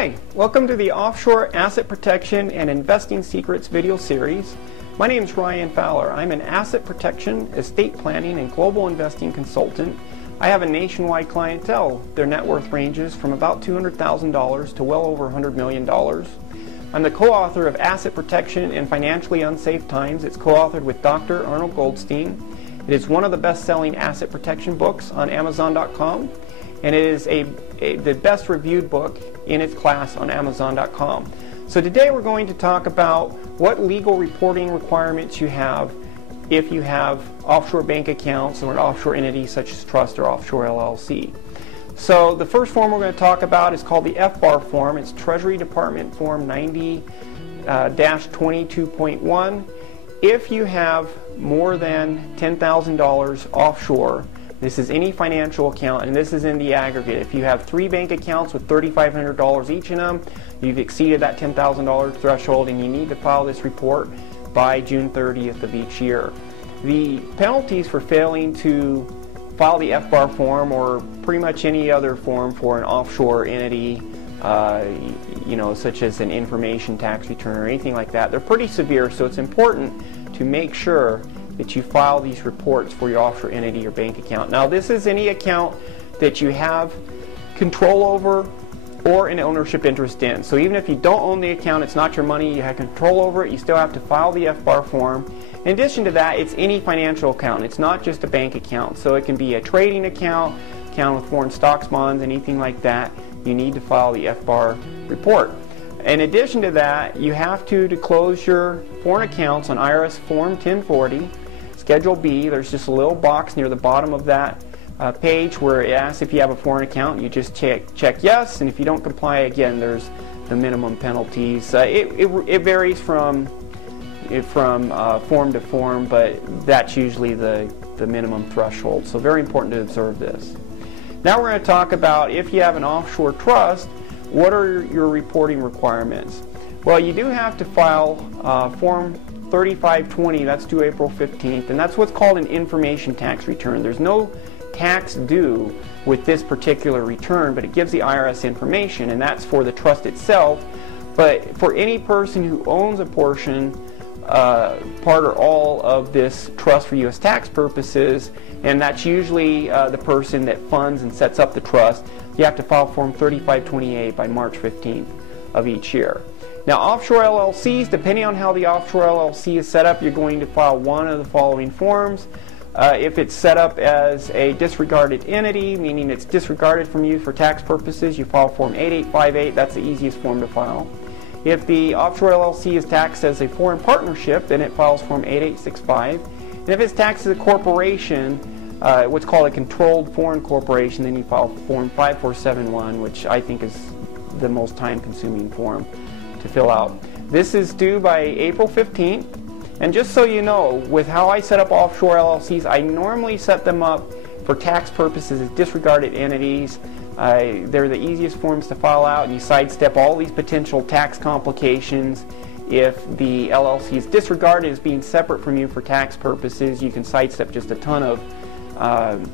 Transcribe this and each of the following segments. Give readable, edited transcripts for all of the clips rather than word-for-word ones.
Hi, welcome to the Offshore Asset Protection and Investing Secrets video series. My name is Ryan Fowler. I'm an asset protection, estate planning, and global investing consultant. I have a nationwide clientele. Their net worth ranges from about $200,000 to well over $100 million. I'm the co-author of Asset Protection in Financially Unsafe Times. It's co-authored with Dr. Arnold Goldstein. It is one of the best-selling asset protection books on Amazon.com, and it is the best reviewed book in its class on Amazon.com. So today we're going to talk about what legal reporting requirements you have if you have offshore bank accounts or an offshore entity such as trust or offshore LLC. So the first form we're going to talk about is called the FBAR form. It's Treasury Department Form 90-22.1. If you have more than $10,000 offshore, this is any financial account, and this is in the aggregate. If you have 3 bank accounts with $3,500 each in them, you've exceeded that $10,000 threshold, and you need to file this report by June 30th of each year. The penalties for failing to file the FBAR form, or pretty much any other form for an offshore entity, such as an information tax return or anything like that, they're pretty severe. So it's important to make sure that you file these reports for your offshore entity or bank account. Now, this is any account that you have control over or an ownership interest in. So even if you don't own the account, it's not your money, you have control over it, you still have to file the FBAR form. In addition to that, it's any financial account. It's not just a bank account. So it can be a trading account with foreign stocks, bonds, anything like that. You need to file the FBAR report. In addition to that, you have to close your foreign accounts on IRS Form 1040, Schedule B. There's just a little box near the bottom of that page where it asks if you have a foreign account. You just check yes, and if you don't comply, again, there's the minimum penalties. It varies from form to form, but that's usually the minimum threshold. So very important to observe this. Now we're going to talk about if you have an offshore trust, what are your reporting requirements? Well, you do have to file Form 3520, that's due April 15th, and that's what's called an information tax return. There's no tax due with this particular return, but it gives the IRS information, and that's for the trust itself. But for any person who owns a portion, part or all of this trust for U.S. tax purposes, and that's usually the person that funds and sets up the trust, you have to file Form 3528 by March 15th of each year. Now, offshore LLCs, depending on how the offshore LLC is set up, you're going to file one of the following forms. If it's set up as a disregarded entity, meaning it's disregarded from you for tax purposes, you file Form 8858. That's the easiest form to file. If the offshore LLC is taxed as a foreign partnership, then it files Form 8865. And if it's taxed as a corporation, what's called a controlled foreign corporation, then you file Form 5471, which I think is the most time-consuming form to fill out. This is due by April 15th. And just so you know, with how I set up offshore LLCs, I normally set them up for tax purposes as disregarded entities. They're the easiest forms to file out, and you sidestep all these potential tax complications. If the LLC is disregarded as being separate from you for tax purposes, you can sidestep just a ton of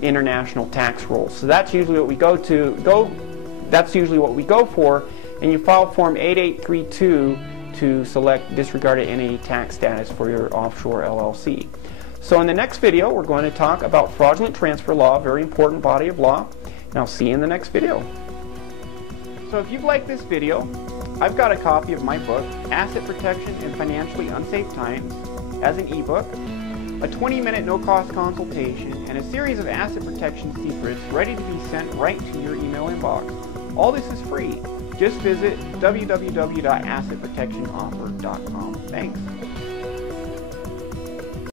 international tax rules. So that's usually what we go for, and you file Form 8832 to select disregarded entity tax status for your offshore LLC. So in the next video, we're going to talk about fraudulent transfer law, a very important body of law, and I'll see you in the next video. So if you've liked this video, I've got a copy of my book, Asset Protection in Financially Unsafe Times, as an ebook, a 20-minute no-cost consultation, and a series of asset protection secrets ready to be sent right to your email inbox. All this is free. Just visit www.assetprotectionoffer.com. Thanks.